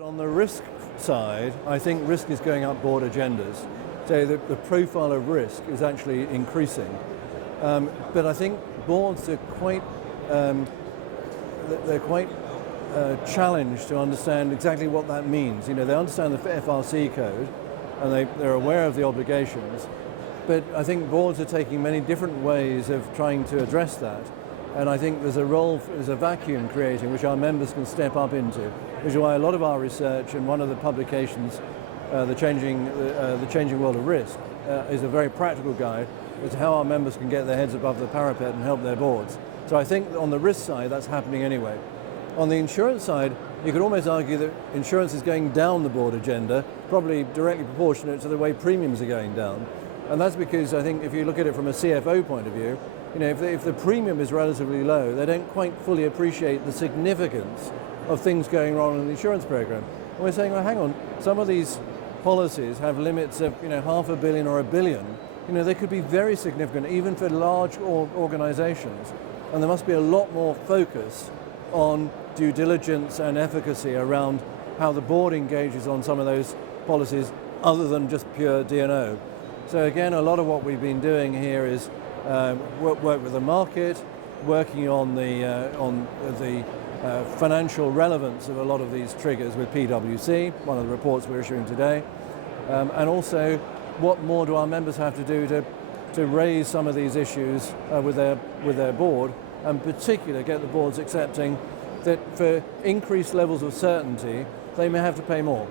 On the risk side, I think risk is going up board agendas. So the profile of risk is actually increasing. But I think boards are quite challenged to understand exactly what that means. You know, they understand the FRC code and they're aware of the obligations. But I think boards are taking many different ways of trying to address that. And I think there's a vacuum creating which our members can step up into, which is why a lot of our research and one of the publications, the changing world of risk, is a very practical guide as to how our members can get their heads above the parapet and help their boards. So I think on the risk side that's happening anyway. On the insurance side, you could almost argue that insurance is going down the board agenda, probably directly proportionate to the way premiums are going down. And that's because I think if you look at it from a CFO point of view, you know, if the premium is relatively low, they don't quite fully appreciate the significance of things going wrong in the insurance program. And we're saying, well, hang on, some of these policies have limits of, you know, $500 million or $1 billion. You know, they could be very significant, even for large organizations. And there must be a lot more focus on due diligence and efficacy around how the board engages on some of those policies other than just pure D&O. So again, a lot of what we've been doing here is work with the market, working on the financial relevance of a lot of these triggers with PwC, one of the reports we're issuing today, and also what more do our members have to do to raise some of these issues with their board, and particularly get the boards accepting that for increased levels of certainty, they may have to pay more.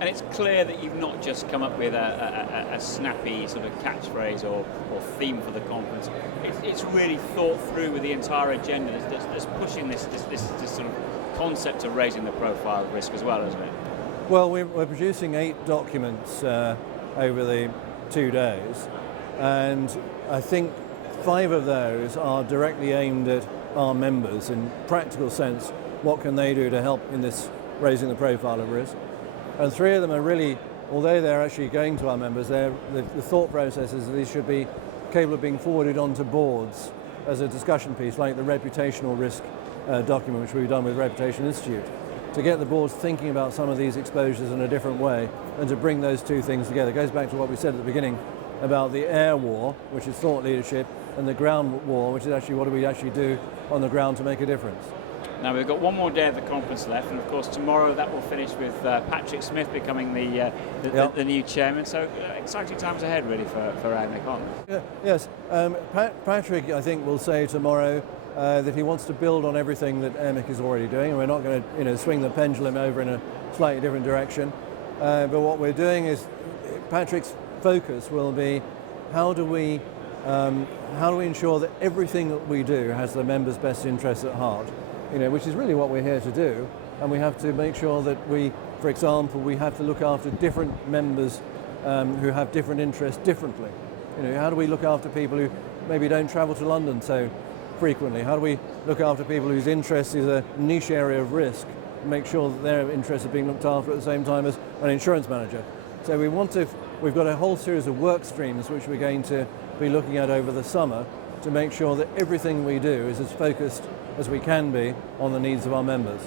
And it's clear that you've not just come up with a snappy sort of catchphrase or theme for the conference. It's really thought through with the entire agenda that's pushing this sort of concept of raising the profile of risk as well, isn't it? Well, we're producing 8 documents over the 2 days, and I think 5 of those are directly aimed at our members in practical sense. What can they do to help in this raising the profile of risk? And 3 of them are really, although they're actually going to our members, the thought process is that these should be capable of being forwarded onto boards as a discussion piece, like the reputational risk document, which we've done with Reputation Institute, to get the boards thinking about some of these exposures in a different way and to bring those 2 things together. It goes back to what we said at the beginning about the air war, which is thought leadership, and the ground war, which is actually what do we actually do on the ground to make a difference. Now we've got one more day of the conference left, and of course tomorrow that will finish with Patrick Smith becoming the new chairman. So exciting times ahead, really, for Airmic, aren't they? Yeah, yes, Patrick, I think, will say tomorrow that he wants to build on everything that Airmic is already doing, and we're not going to, swing the pendulum over in a slightly different direction. But what we're doing is Patrick's focus will be how do we ensure that everything that we do has the members' best interests at heart. Which is really what we're here to do, and we have to make sure that for example, we have to look after different members who have different interests differently. How do we look after people who maybe don't travel to London so frequently? How do we look after people whose interest is a niche area of risk and make sure that their interests are being looked after at the same time as an insurance manager? So we've got a whole series of work streams which we're going to be looking at over the summer to make sure that everything we do is as focused as we can be on the needs of our members.